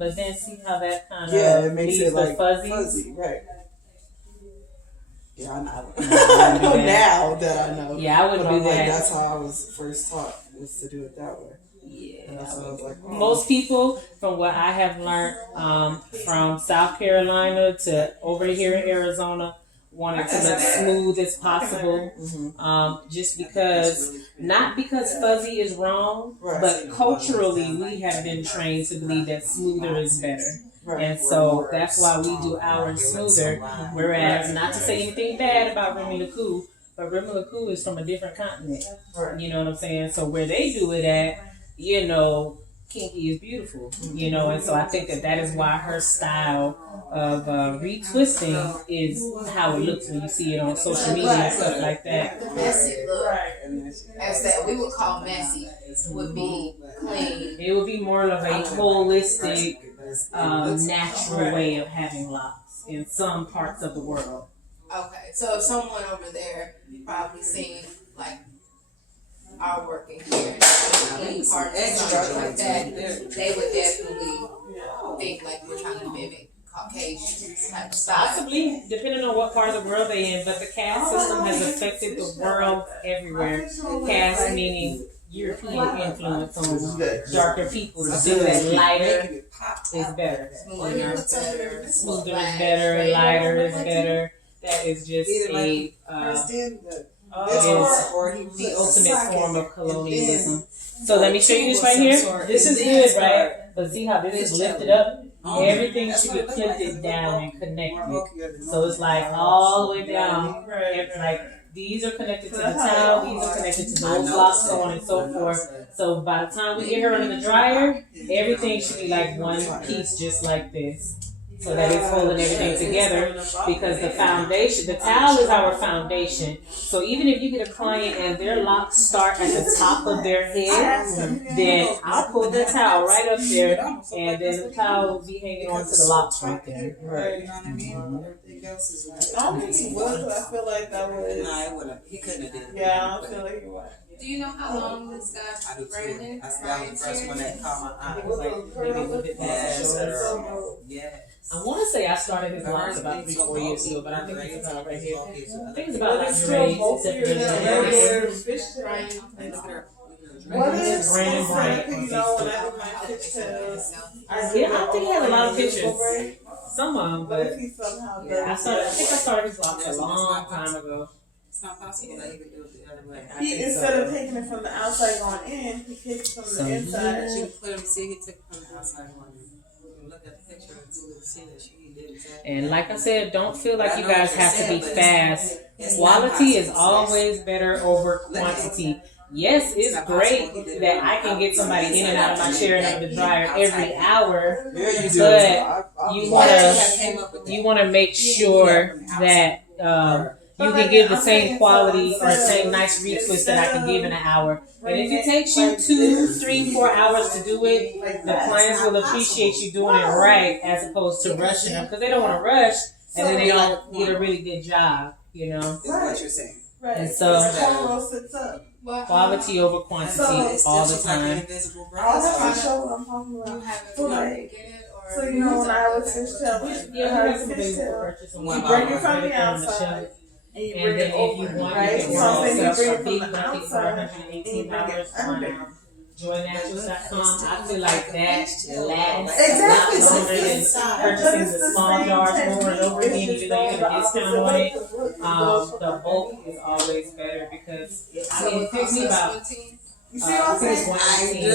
But then see how that kind of it makes leaves it like fuzzy, right? Yeah, I know now that I know. Yeah, I wouldn't do that. Like, that's how I was first taught, was to do it that way. Yeah, so I was like, most people, from what I have learned, from South Carolina to over here in Arizona, wanted to look smooth as possible. Just because, not because fuzzy is wrong, but culturally we have been trained to believe that smoother is better. And so that's why we do ours smoother. Whereas, not to say anything bad about Remy LaCoux, but Remy LaCoux is from a different continent. You know what I'm saying? So where they do it at, you know, kinky is beautiful, you know, and so I think that is why her style of retwisting is how it looks when you see it on social media and stuff like that. The messy look, as that we would call messy, would be clean. It would be more of a holistic, natural way of having locks in some parts of the world. Okay, so if someone over there probably seen like our working here, parts and stuff like that, they would definitely think like we're trying to mimic Caucasian type of style. Possibly, depending on what part of the world they're in, but the caste system has affected the world everywhere. Caste meaning European influence on darker people. To do it lighter is better. Smoother is better, lighter is better. That is just the ultimate form of colonialism. So let me show you this right here. This is good, right? But see how this is lifted up? Everything should be clipped down and connected. So it's like all the way down. Like these are connected to the towel, these are connected to those locks, so on and so forth. So by the time we get her under the dryer, everything should be like one piece just like this. So that it's holding everything together, because the foundation, the towel is our foundation. So even if you get a client and their locks start at the top of their head, then I'll pull the towel right up there, and then the towel will be hanging on to the locks right there. Right. You know what I mean? Everything else is like. I don't think he would, but I feel like that was. No, it wouldn't. He couldn't have did it. Yeah, I feel like he would. Do you know how long this I do got too. Brandon? That was the first one that caught my eye. It was like maybe a little bit more. Yes. I want to say I started his locks about 3-4 years ago, but I think it's about right here. I think it's about like grade What is Brandon Bryant? you know, when I do my pictures, I think he has a lot of pictures. Some of them, but he somehow yeah, I think I started his locks a long time ago. It's not possible that he could do it the other way. He, instead of taking it from the outside going in, he takes it from the inside. She put him, see, he took it from the outside one. Look at the picture and see that she did exactly. And like I said, don't feel like you guys have to be fast. Quality is always better over quantity. Yes, it's great that I can get somebody in and out of my chair and out of the dryer every hour, but you want to make sure that you can give the same quality or same nice retwist that I can give in an hour. And if it takes you 2, 3, 4 hours to do it, the clients will appreciate you doing it right as opposed to rushing them, because they don't want to rush and then they don't get a really good job, you know. Is what you're saying. Right. And so quality over quantity all the time. I'll have to show what I'm talking about. So, like, so you know when I was fishtail, you bring it from the outside. And you bring it over, right? So then you bring it from the outside and you bring it under. JoyNaturals.com. I feel like that lasts Exactly. longer than purchasing the small jars over and over again, even though you get a discount on it. The bulk is always better, because it takes me about you see what I'm saying? I do.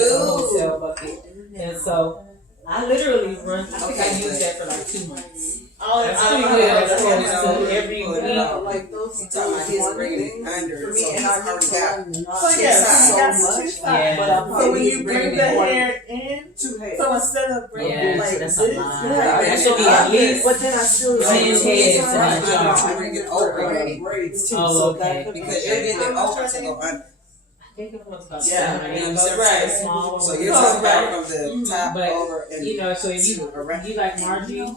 Bucket. And so I literally run. I think I use that for like 2 months. That's pretty good as opposed to every week. Like those He's bringing it under. for me, So and he's I already got so yeah, so much. Yeah. So when you bring the hair in, so instead of bringing like that's this, a lot. yeah, That should be at least but then I still 10 heads in the jar. to bring it over braids too. Oh, okay. because you're getting it over to go under. I think it was about Yeah. 7 or 8. Yeah, But right. small one. So you're talking about from the top But, over and you know, so if you like Margie,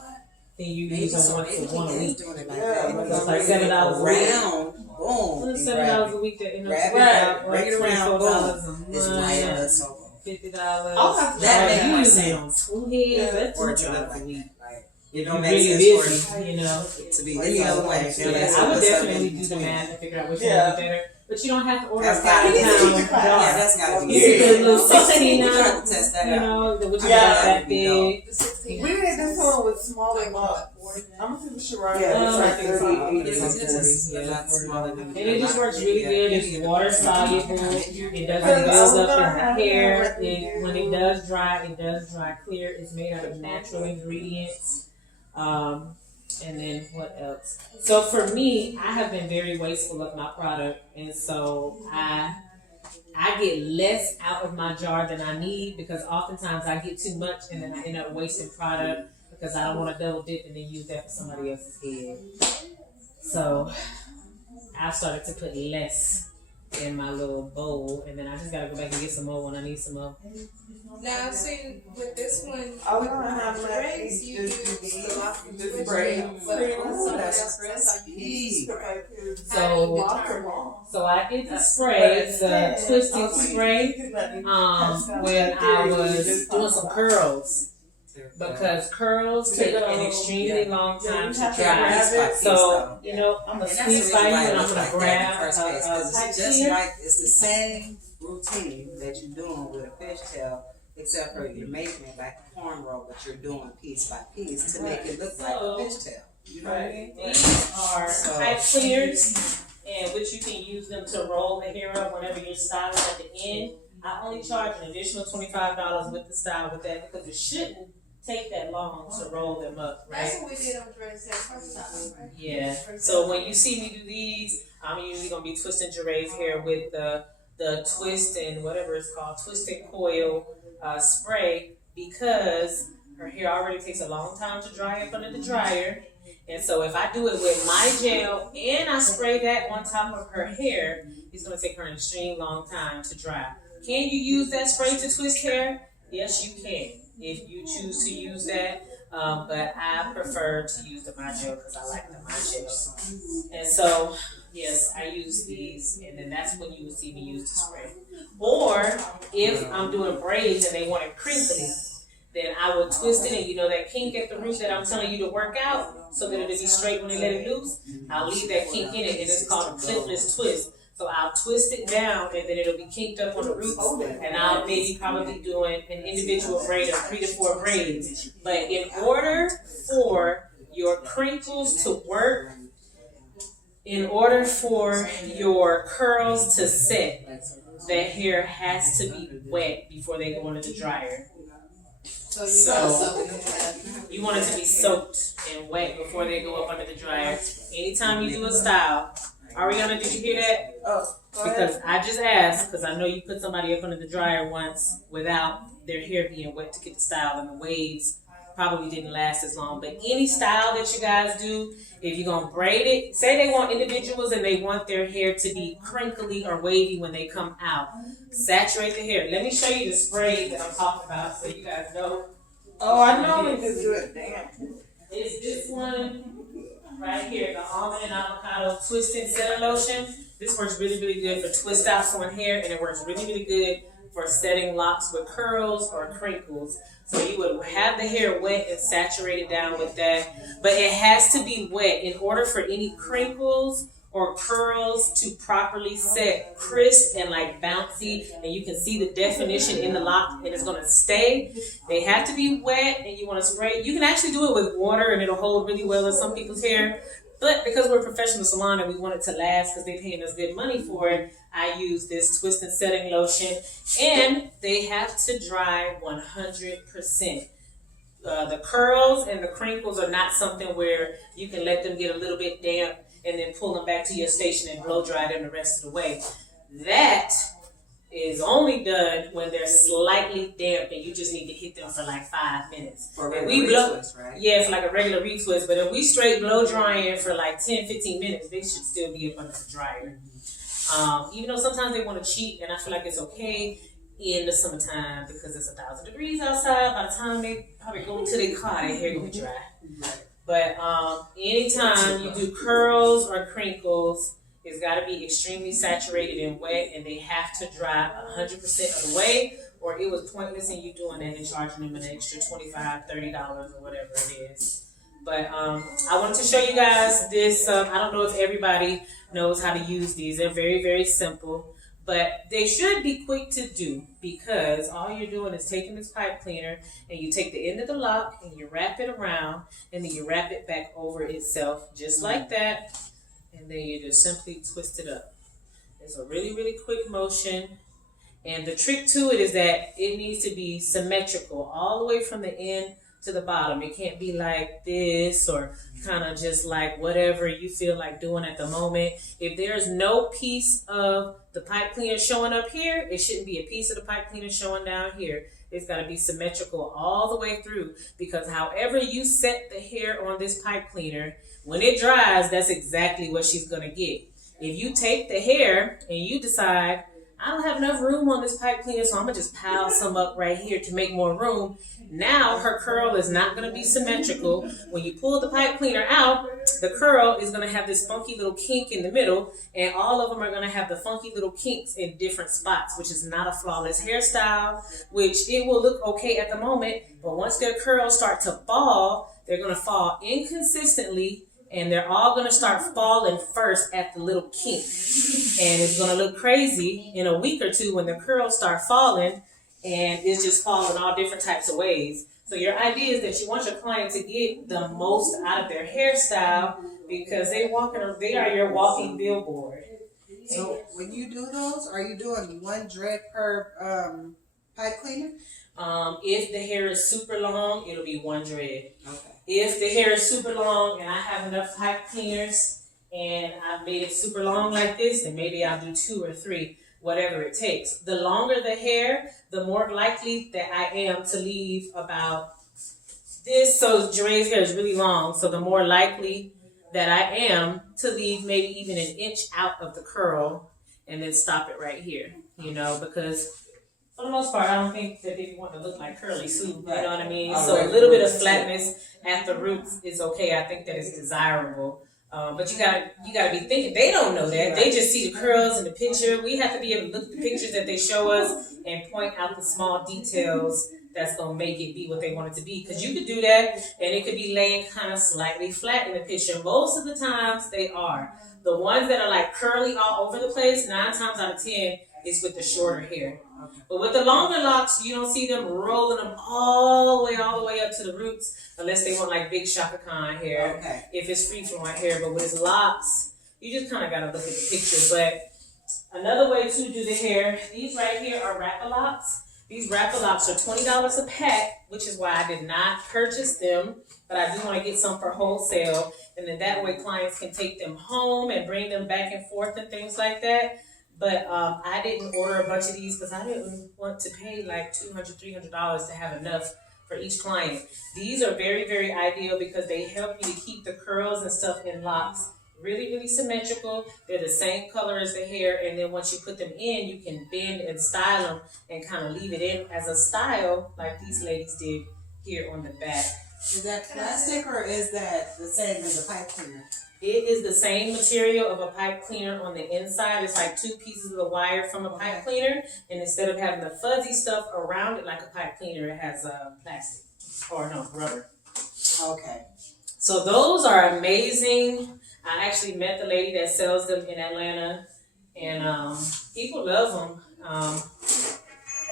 then you use a once a week. doing it like Yeah, that. It's like $7 a week. Round, boom. Well, it's $7 a week to grab it, bring it around, boom. It's $24 a wireless. month, $50. That makes more using on sense. 2 heads. That's Or $2 to look a like week. that. Like, it You're don't really make sense busy, for you know. it to be any other way. Yeah, I would definitely do the math and figure out which one would be better. But you don't have to order a That's gotta be- 5-pound jar. Yeah, that's gotta be. You get the little We 16 tried ounce, to test that you out. know, which is Yeah. about that big. The 16 We did this one with smaller box. I'm gonna see the Shiraz. Yeah, It's I like think it's 30. like It's 40. just a Yeah. lot smaller than And it just works really good. It's water soluble. It doesn't Because build up I'm in the gonna hair. have it When it does dry clear. It's made out of natural ingredients. And then what else? So for me, I have been very wasteful of my product, and so I get less out of my jar than I need because oftentimes I get too much and then I end up wasting product because I don't want to double dip and then use that for somebody else's head. So I've started to put less in my little bowl, and then I just gotta go back and get some more when I need some more. Now, see, with this one, I with wanna have the like braids, you use the lock and this twist, braid. but Ooh, someone that's else, that's how you use So, it. So I did the spray, the twisting spray, when I was doing some curls. Because curls take an extremely long time to dry. So, you know, I'm going to squeeze by you and I'm going to grab a tight just here. like it's the same routine that you're doing with a fishtail, except for you're making it like a cornrow, but you're doing piece by piece to make it look like a fishtail. You know what I mean? These are tight clears, and which you can use them to roll the hair up whenever you're styling at the end. I only charge an additional $25 with the style with that because it shouldn't take that long to roll them up, right? That's what we did on Dre's first time, right? Yeah. So when you see me do these, I'm usually gonna be twisting Jeray's hair with the twist and whatever it's called, twist and coil spray, because her hair already takes a long time to dry up under the dryer. And so if I do it with my gel and I spray that on top of her hair, it's gonna take her an extreme long time to dry. Can you use that spray to twist hair? Yes, you can, if you choose to use that. But I prefer to use the My Gel because I like the My Gel. And so, yes, I use these, and then that's when you will see me use the spray. Or if I'm doing braids and they want it crinkly, then I will twist it, and you know that kink at the root that I'm telling you to work out so that it'll be straight when they let it loose. I'll leave that kink in it, and it's called a clipless twist. So I'll twist it down, and then it'll be kinked up on the roots, and I'll maybe probably doing an individual braid of 3 to 4 braids. But in order for your crinkles to work, in order for your curls to set, the hair has to be wet before they go into the dryer. So you want it to be soaked and wet before they go up under the dryer. Anytime you do a style, Ariana, did you hear that? Oh, because I just asked, because I know you put somebody up under the dryer once without their hair being wet to get the style, and the waves probably didn't last as long. But any style that you guys do, if you're going to braid it, say they want individuals and they want their hair to be crinkly or wavy when they come out, saturate the hair. Let me show you the spray that I'm talking about so you guys know. Oh, I normally just do it damp. It's this one right here, the almond and avocado twisting setting lotion. This works really, really good for twist outs on hair, and it works really, really good for setting locks with curls or crinkles. So you would have the hair wet and saturate it down with that. But it has to be wet in order for any crinkles or curls to properly set crisp and like bouncy, and you can see the definition in the lock, and it's going to stay. They have to be wet, and you want to spray. You can actually do it with water, and it'll hold really well in some people's hair. But because we're a professional salon and we want it to last because they're paying us good money for it, I use this twist and setting lotion, and they have to dry 100%. The curls and the crinkles are not something where you can let them get a little bit damp and then pull them back to your station and blow dry them the rest of the way. That is only done when they're slightly damp and you just need to hit them for like 5 minutes. For a regular retwist, right? Yeah, for like a regular retwist. But if we straight blow drying for like 10-15 minutes, they should still be up under the dryer. Even though sometimes they want to cheat, and I feel like it's okay in the summertime because it's 1,000 degrees outside. By the time they probably go into their car, their hair gonna be dry. But anytime you do curls or crinkles, it's got to be extremely saturated and wet, and they have to dry 100% of the way, or it was pointless in you doing that and charging them an extra $25, $30 or whatever it is. But I wanted to show you guys this. I don't know if everybody knows how to use these. They're very, very simple. But they should be quick to do because all you're doing is taking this pipe cleaner and you take the end of the lock and you wrap it around and then you wrap it back over itself just like that. And then you just simply twist it up. It's a really, really quick motion. And the trick to it is that it needs to be symmetrical all the way from the end to the bottom. It can't be like this or kind of just like whatever you feel like doing at the moment. If there's no piece of the pipe cleaner showing up here, it shouldn't be a piece of the pipe cleaner showing down here. It's got to be symmetrical all the way through because however you set the hair on this pipe cleaner, when it dries, that's exactly what she's going to get. If you take the hair and you decide, I don't have enough room on this pipe cleaner, so I'm going to just pile some up right here to make more room. Now her curl is not going to be symmetrical. When you pull the pipe cleaner out, the curl is going to have this funky little kink in the middle, and all of them are going to have the funky little kinks in different spots, which is not a flawless hairstyle, which it will look okay at the moment, but once their curls start to fall, they're going to fall inconsistently, and they're all going to start falling first at the little kink. And it's going to look crazy in a week or two when the curls start falling and it's just falling all different types of ways. So your idea is that you want your client to get the most out of their hairstyle because they are your walking billboard. So when you do those, are you doing one dread per pipe cleaner? If the hair is super long, it'll be one dread. Okay. If the hair is super long and I have enough pipe cleaners and I've made it super long like this, then maybe I'll do 2 or 3, whatever it takes. The longer the hair, the more likely that I am to leave about this. So Jere's hair is really long, so the more likely that I am to leave maybe even an inch out of the curl and then stop it right here, because for the most part, I don't think that they want to look like Curly Sue, you know what I mean? So a little bit of flatness at the roots is okay. I think that is desirable. But you gotta be thinking, they don't know that. They just see the curls in the picture. We have to be able to look at the pictures that they show us and point out the small details that's gonna make it be what they want it to be. Because you could do that and it could be laying kind of slightly flat in the picture. Most of the times they are. The ones that are like curly all over the place, 9 times out of 10, is with the shorter hair. But with the longer locks, you don't see them rolling them all the way up to the roots unless they want like big Shaka Khan hair. Okay. If it's free flowing hair, but with his locks, you just kind of got to look at the picture. But another way to do the hair, these right here are wrapper locks. These wrapper locks are $20 a pack, which is why I did not purchase them, but I do want to get some for wholesale. And then that way clients can take them home and bring them back and forth and things like that. But I didn't order a bunch of these because I didn't want to pay like $200, $300 to have enough for each client. These are very, very ideal because they help you to keep the curls and stuff in locks really, really symmetrical. They're the same color as the hair, and then once you put them in, you can bend and style them and kind of leave it in as a style like these ladies did here on the back. Is that plastic or is that the same as a pipe cleaner? It is the same material of a pipe cleaner on the inside. It's like 2 pieces of the wire from a pipe cleaner. And instead of having the fuzzy stuff around it like a pipe cleaner, it has plastic. Or no, rubber. Okay. So those are amazing. I actually met the lady that sells them in Atlanta. And people love them.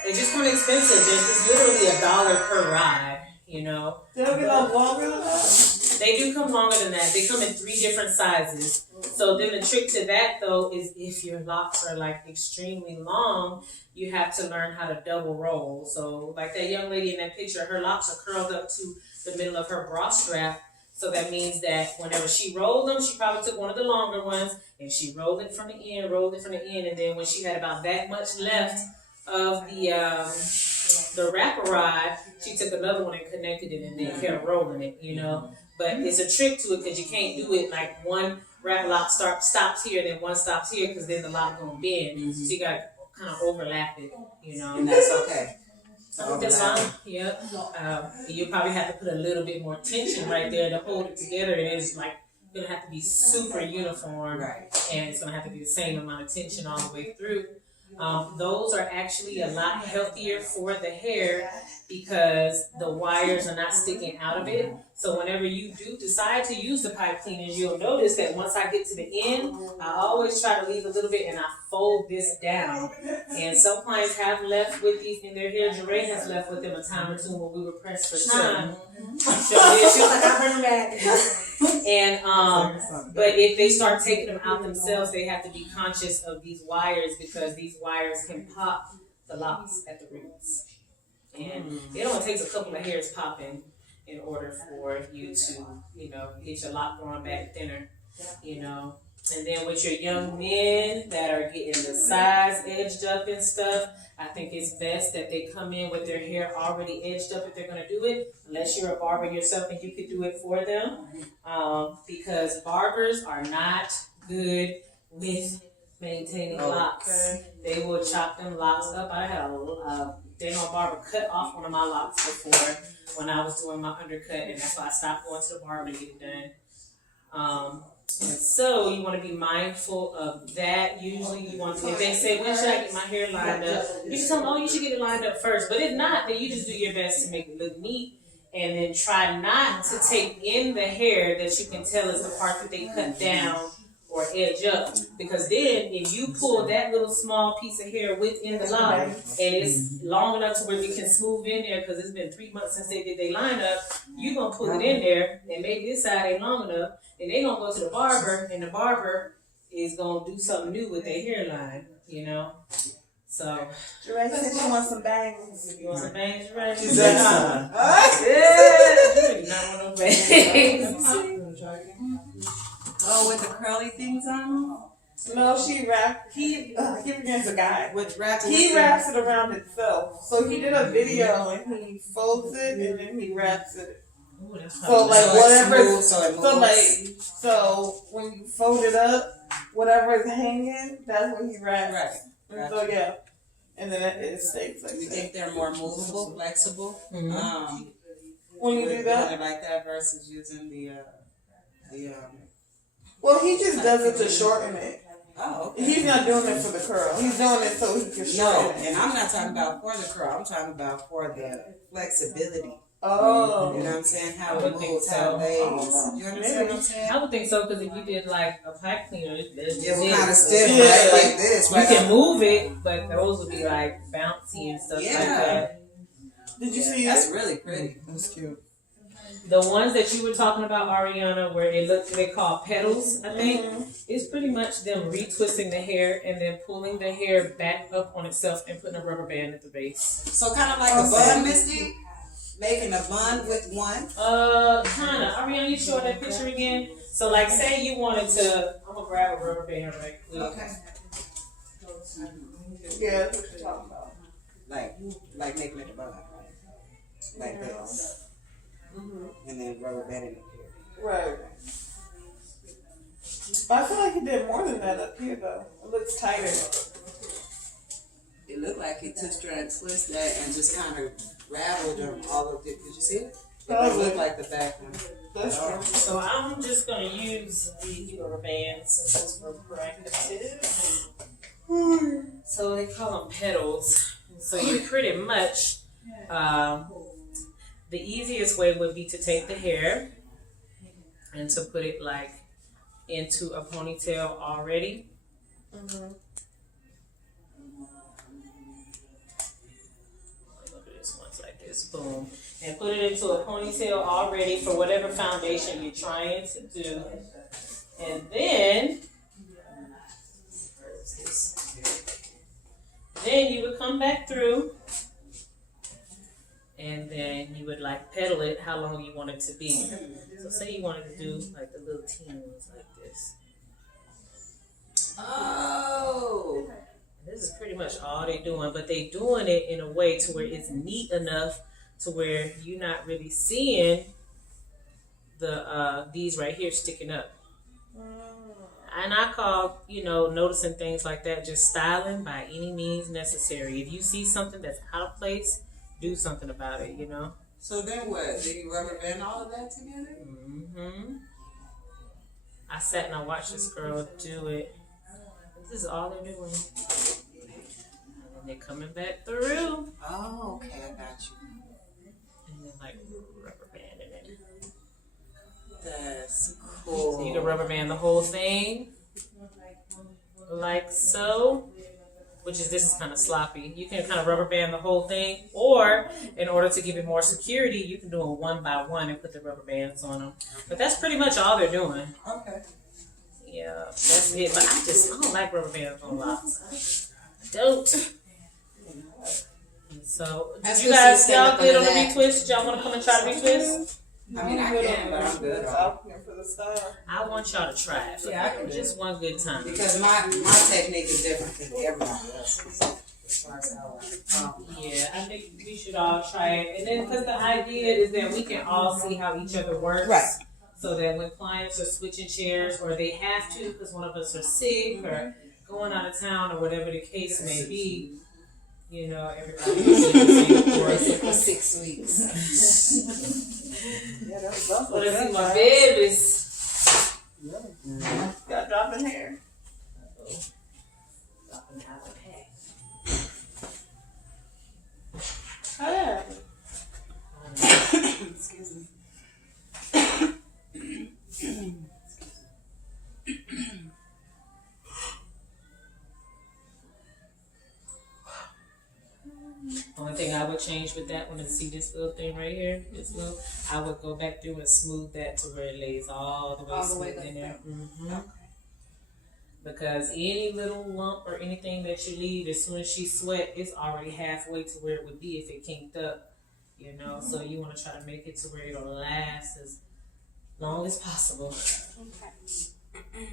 They're just kind of expensive. It's literally $1 per ride, They don't get no longer than that? They do come longer than that. They come in 3 different sizes. So then the trick to that though is if your locks are like extremely long, you have to learn how to double roll. So like that young lady in that picture, her locks are curled up to the middle of her bra strap. So that means that whenever she rolled them, she probably took one of the longer ones and she rolled it from the end, and then when she had about that much left of the wrapper rod, she took another one and connected it and then kept rolling it, But it's a trick to it because you can't do it like one wrap lock stops here, then one stops here because then the lock gonna bend. Mm-hmm. So you gotta kind of overlap it, And that's okay. I think that's fine. Yep. You probably have to put a little bit more tension right there to hold it together. It is like gonna have to be super uniform, right? And it's gonna have to be the same amount of tension all the way through. Those are actually a lot healthier for the hair because the wires are not sticking out of it. So whenever you do decide to use the pipe cleaners, you'll notice that once I get to the end, I always try to leave a little bit and I fold this down. And some clients have left with these in their hair. Jeray has left with them a time or two when we were pressed for time. So yeah, she was like, I'll bring them back. And but if they start taking them out themselves, they have to be conscious of these wires because these wires can pop the locks at the roots. And it only takes a couple of hairs popping in order for you to, get your lock growing back thinner, And then with your young men that are getting the sides edged up and stuff, I think it's best that they come in with their hair already edged up if they're going to do it, unless you're a barber yourself and you could do it for them. Because barbers are not good with maintaining locks. They will chop them locks up. I had a dang-on barber cut off one of my locks before when I was doing my undercut, and that's why I stopped going to the barber to get it done. And so you want to be mindful of that. Usually you want to, if they say, when should I get my hair lined up? You should tell them, you should get it lined up first. But if not, then you just do your best to make it look neat. And then try not to take in the hair that you can tell is the part that they cut down or edge up. Because then if you pull that little small piece of hair within the lock and it's long enough to where you can smooth in there because it's been 3 months since they did their lineup, you're going to pull it in there and maybe this side ain't long enough. And they're going to go to the barber, and the barber is going to do something new with their hairline, So. Jeray said she wants some bangs. You want some bangs, Jeray? She said, yeah. You do not want no bangs. Oh, with the curly things on? No, she wrapped. He against a guy. With wrapping. He wraps it around itself. So he did a video and he folds it and then he wraps it. Ooh, so like whatever, so when you fold it up, whatever is hanging, that's what he wraps. Right. And so yeah, and then it stays like that. You think they're more movable, flexible? Mm-hmm. When you do that, like that versus using the. Well, he just does it to shorten it. Oh, okay. He's not doing it for the curl. He's doing it so he can shorten it. And I'm not talking about for the curl. I'm talking about for the flexibility. Oh. You know what I'm saying? How it moves, so. how it lays. You understand what I'm saying? I would think so because if you did like a pipe cleaner, we're kind of stiff, right? Like this. You can move it, but those would be like bouncy and stuff like that. Did you see That's that? really pretty. That's cute. The ones that you were talking about, Ariana, where they call petals, I think, is pretty much them retwisting the hair and then pulling the hair back up on itself and putting a rubber band at the base. So kind of like a bun, Misty? Making a bun with one? Kind of. Ariana, you show that picture again? So like say you wanted to, I'm going to grab a rubber band right quick. Okay. Yeah, that's what you're talking about. Like making it a bun. Like this. And then rubber banding it here. Right. I feel like he did more than that up here though. It looks tighter. It looked like he took strand twist that and just kind of raveled them all of it. Did you see it? It doesn't look like the back one. That's true. So I'm just going to use these rubber bands since it's for practice. So they call them petals. So you pretty much, the easiest way would be to take the hair and to put it like into a ponytail already. Mm-hmm. Look at this one's like this, boom. And put it into a ponytail already for whatever foundation you're trying to do. And then, you would come back through and then you would like pedal it how long you want it to be. So say you wanted to do like the little teeny ones like this. Oh! This is pretty much all they're doing, but they're doing it in a way to where it's neat enough to where you're not really seeing the these right here sticking up. And I call, noticing things like that just styling by any means necessary. If you see something that's out of place, do something about it, So then what? Do you rubber band all of that together? Mm-hmm. I sat and I watched this girl do it. This is all they're doing. they're coming back through. Oh, okay, I got you. And then like rubber banding it. That's cool. So you can rubber band the whole thing. Like so. This is kind of sloppy. You can kind of rubber band the whole thing, or in order to give it more security, you can do them one by one and put the rubber bands on them. But that's pretty much all they're doing. Okay. Yeah, that's it. But I don't like rubber bands on locks. I don't. So, did you guys, y'all good on the retwist? Y'all want to come and try the retwist? I mean, I can, but I'm good. I want y'all to try it. Yeah, I can just one good time. Because my technique is different than everybody else's. As far as how yeah, I think we should all try it. And then, because the idea is that we can all see how each other works. Right. So that when clients are switching chairs, or they have to because one of us are sick or going out of town or whatever the case may be, you know, everybody can for 6 weeks. Yeah, that was Well, let's see my babies. Got dropping hair. Dropping out of hair. How that happen? excuse me. Only thing I would change with that one is see this little thing right here, this little. I would go back through and smooth that to where it lays all the way smooth in there. Okay. Because any little lump or anything that you leave, as soon as she sweat, it's already halfway to where it would be if it kinked up. You know, so you want to try to make it to where it'll last as long as possible. Okay.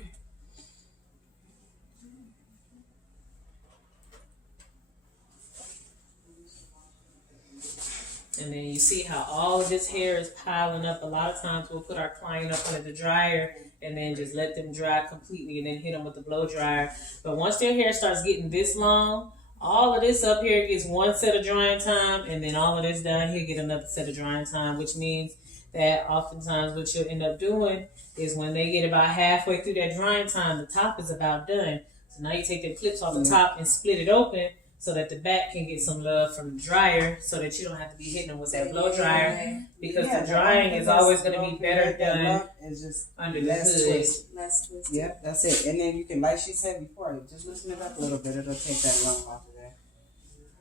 And then you see how all of this hair is piling up. A lot of times we'll put our client up under the dryer and then just let them dry completely and then hit them with the blow dryer. But once their hair starts getting this long, all of this up here gets one set of drying time, and then all of this down here get another set of drying time, which means that oftentimes what you'll end up doing is when they get about halfway through that drying time, the top is about done. So now you take the clips off the top and split it open, so that the back can get some love from the dryer, so that you don't have to be hitting them with that blow dryer, because the drying is always going to be better done under the hood. Less twist. Yep, that's it. And then you can, like she said before, just loosen it up a little bit. It'll take that lump off of there.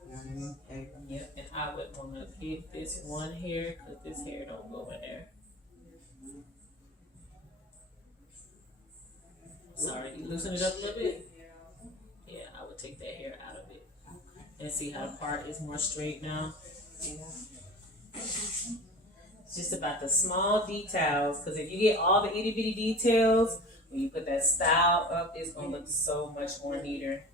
You know what I mean? There you go. Yep, and I would want to hit this one here, because this hair don't go in there. Sorry, you loosen it up a little bit? Yeah, I would take that hair out of it. And see how the part is more straight now. Yeah. It's just about the small details, because if you get all the itty bitty details, when you put that style up, it's gonna look so much more neater.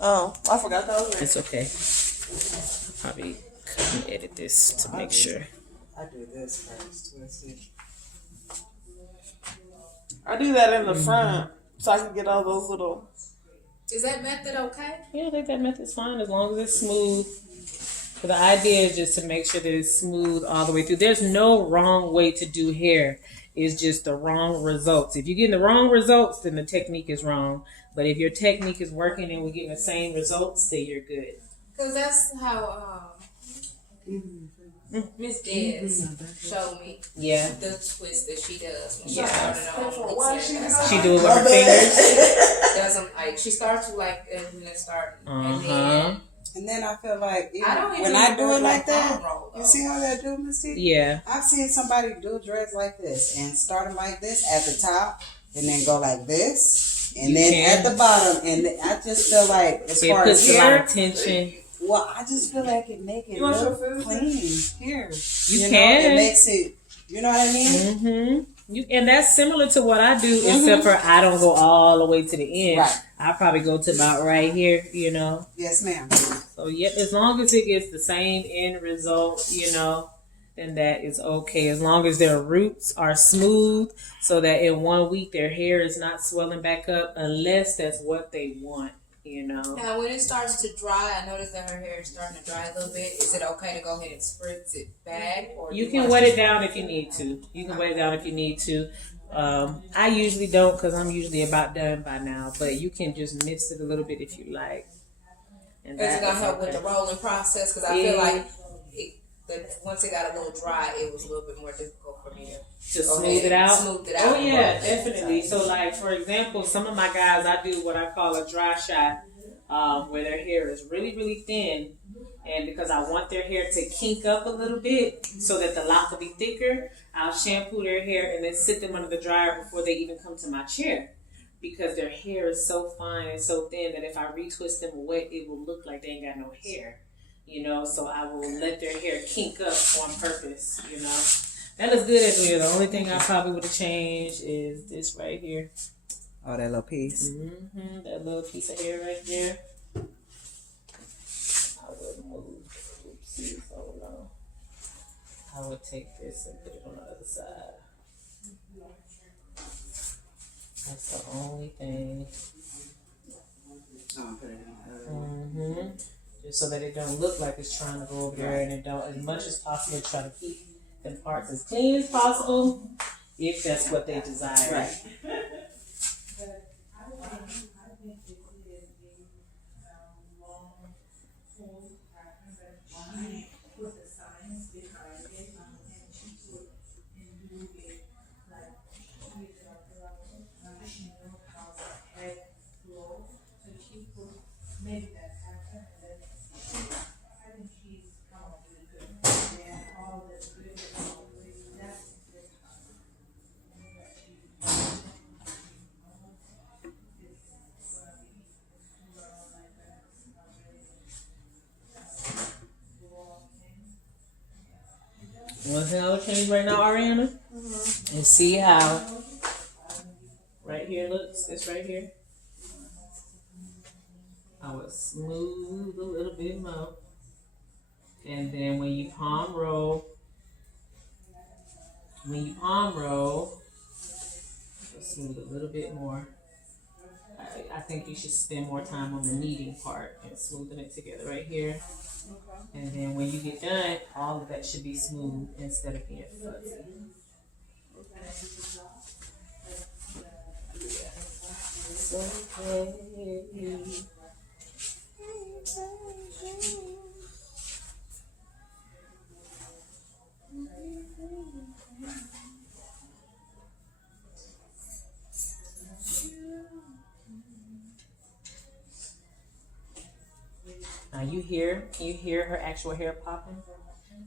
Oh, I forgot that was there. It's okay. I'll probably cut and edit this to make sure. I do this first. Twist it. I do that in the front so I can get all those little. Is that method okay? Yeah, I think that method's fine as long as it's smooth. But the idea is just to make sure that it's smooth all the way through. There's no wrong way to do hair. It's just the wrong results. If you're getting the wrong results, then the technique is wrong. But if your technique is working and we're getting the same results, then you're good. Because that's how Miss Des showed me the twist that she does when she started on. She do it with her fingers. Doesn't like she starts to like when it start And then I feel like when I do it like that, you see how that do, Miss T? Yeah. I've seen somebody do dreads like this and start them like this at the top and then go like this and at the bottom. And I just feel like as far as puts a lot of tension. Well, I just feel like it make it look clean here. You can. It makes it, you know what I mean? Mm-hmm. And that's similar to what I do, except for I don't go all the way to the end. Right. I probably go to about right here, you know. Yes, ma'am. So, as long as it gets the same end result, you know, then that is okay. As long as their roots are smooth so that in 1 week their hair is not swelling back up, unless that's what they want. you know. Now, when it starts to dry, I noticed that her hair is starting to dry a little bit. Is it okay to go ahead and spritz it back? Or You can wet it down if you need to. You can wet it down if you need to. I usually don't because I'm usually about done by now. But you can just mix it a little bit if you like. And is it gonna help with the rolling process? Because I feel like once it got a little dry, it was a little bit more difficult for me to smooth it out. Oh yeah, roll definitely. So like for example, some of my guys, I do what I call a dry shot, where their hair is really really thin, and because I want their hair to kink up a little bit so that the lock will be thicker, I'll shampoo their hair and then sit them under the dryer before they even come to my chair. Because their hair is so fine and so thin that if I retwist them away, it will look like they ain't got no hair. You know, so I will let their hair kink up on purpose, you know. That looks good as well. The only thing I probably would have changed is this right here. Oh, that little piece. Mm-hmm. That little piece of hair right there. I would move. Oopsie, hold on. I would take this and put it on the other side. That's the only thing. Oh, put it in the other. Just so that it don't look like it's trying to go over there, and it don't, as much as possible, try to keep them parts as clean as possible, if that's what they desire. Right. One thing I would change right now, Ariana, and see how right here looks. This right here. I would smooth a little bit more, and then when you palm roll, smooth a little bit more. I think you should spend more time on the kneading part and smoothing it together right here. And then when you get done, all of that should be smooth instead of being fuzzy. Now can you hear her actual hair popping?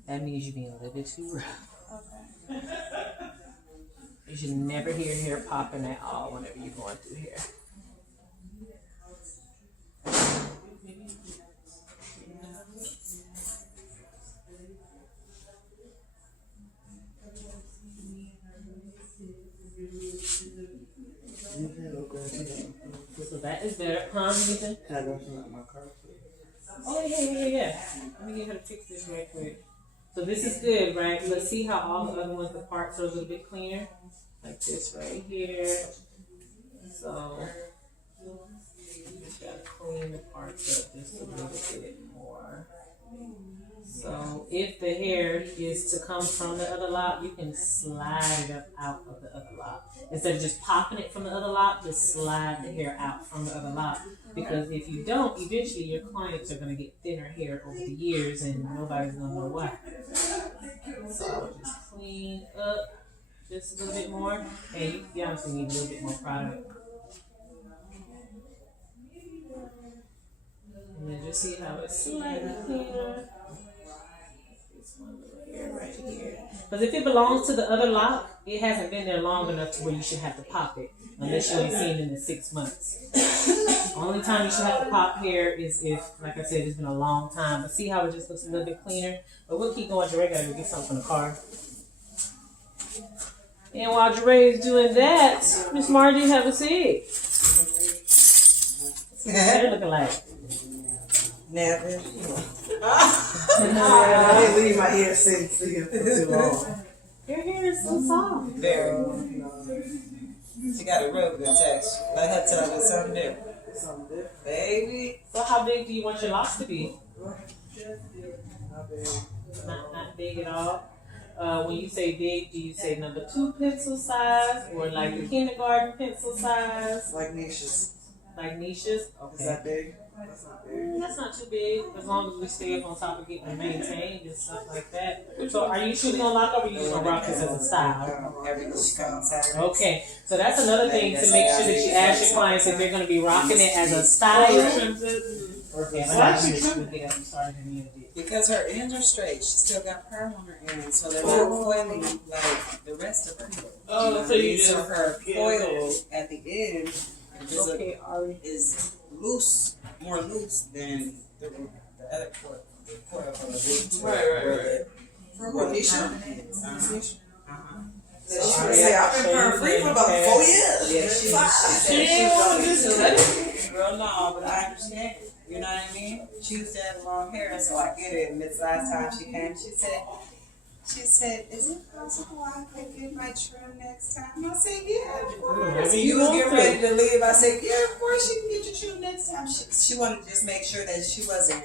That means you're being a little bit too rough. Okay. You should never hear hair popping at all whenever you're going through hair. So that is better. Huh? Anything? Can I go to my car? Oh, yeah. Let me get her to fix this right quick. So this is good, right? Let's see how all the other ones, the parts are a little bit cleaner. Like this right here. So, just gotta clean the parts up just a little bit more. So, if the hair is to come from the other lock, you can slide it up out of the other lock. Instead of just popping it from the other lock, just slide the hair out from the other lock. Because if you don't, eventually your clients are going to get thinner hair over the years and nobody's going to know why. So I would just clean up just a little bit more. And you obviously need a little bit more product. And then just see how it's slightly cleaner. This one little hair right here. Because if it belongs to the other lock, it hasn't been there long enough to where you should have to pop it. Unless you only seen it in the 6 months. Only time you should have to pop hair is if, like I said, it's been a long time. But see how it just looks a little bit cleaner? But we'll keep going. Jeray gotta go get something from the car. And while Jeray is doing that, Miss Margie, have a seat. What's your hair looking like? Never. I didn't leave my hair sitting for too long. Your hair is so soft. Very. She got a real good texture. Let her tell us something different. something different. Baby. So how big do you want your locks to be? Not big. Not big at all. When you say big, do you say number 2 pencil size or like the kindergarten pencil size? Like niches. Like niches? Is Okay. that big? That's not big. That's not too big, as long as we stay up on top of getting it maintained and stuff like that. So are you shooting on lock or are you just gonna rock this as a style? Every week on Saturday. Okay, so that's another thing to make sure that you ask your clients if they're gonna be rocking it as a style. Okay, we'll get started in a minute. Because her ends are straight, she still got perm on her ends, so they're not coiling like the rest of her hair. Oh, so you So just her coil at the end okay, Ari. is loose, more loose than the other coil. The coil from the root. Right. For Nisha? Say, I've been perm free for about 4 years. Yeah, she didn't want to just let it. Girl, no, but I understand. You know what I mean? She used to have long hair, so I get it. And this last time she came, she said, is it possible I could get my trim next time? I said, yeah, of course. You was getting ready to leave. I said, yeah, of course you can get your trim next time. She wanted to just make sure that she wasn't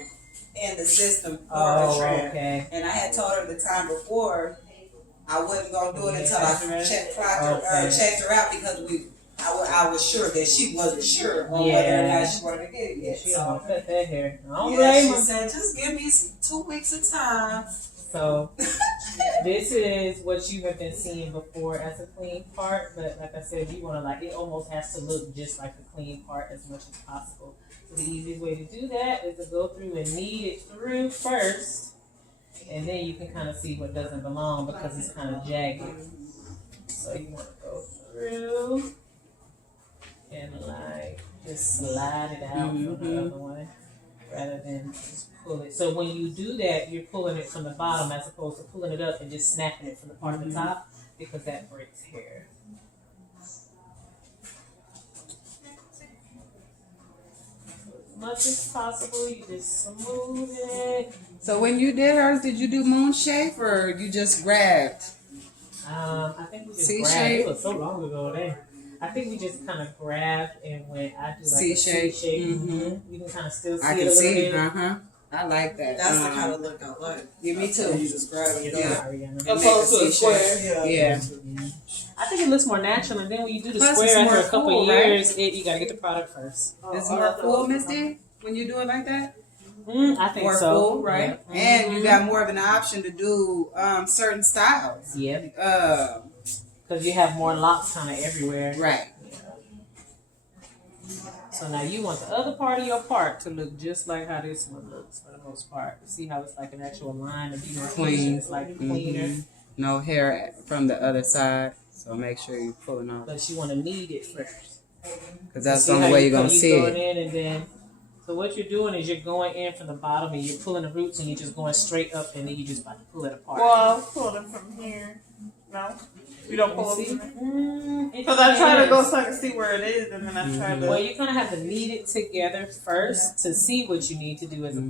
in the system for her trim. Okay. And I had told her the time before I wasn't going to do it until I checked her out because I was sure that she wasn't sure on whether or not she wanted to get it yet. She don't cut that hair. She said, just give me 2 weeks of time. So this is what you have been seeing before as a clean part, but like I said, you want to it almost has to look just like the clean part as much as possible. So the easiest way to do that is to go through and knead it through first, and then you can kind of see what doesn't belong because it's kind of jagged. So you want to go through and just slide it out from the other one rather than just pull it. So when you do that, you're pulling it from the bottom as opposed to pulling it up and just snapping it from the part of the top because that breaks hair. As much as possible, you just smooth it. So when you did hers, did you do moon shape or you just grabbed? I think we just C grabbed. shape? It was so long ago then. I think we just kind of grabbed and when I do C a shape. C shape, you can kind of still see I it a can little see. bit. I like that. That's the kind of look I like. Yeah, me too. You just grab it. Yeah. Opposed to a square. Yeah. I think it looks more natural, and then when you do the Plus square it's after more a couple full, years, you gotta get the product first. It's more full, Misty, when you do it like that? I think More so. full, right? Yeah. And you got more of an option to do certain styles. Yeah, because you have more locks kind of everywhere. Right. So now you want the other part of your part to look just like how this one looks for the most part. See how it's like an actual line of Clean. It's like cleaner. No hair from the other side, so make sure you're pulling off. But you want to knead it first. Because that's See the only how way you're going to see going it. in and then, so what you're doing is you're going in from the bottom and you're pulling the roots and you're just going straight up and then you just about to pull it apart. Well, I was pulling from here. No? You don't pull See? it? Because I try to go so I can see where it is and then I try to. Well, you're going to have to knead it together first to see what you need to do as a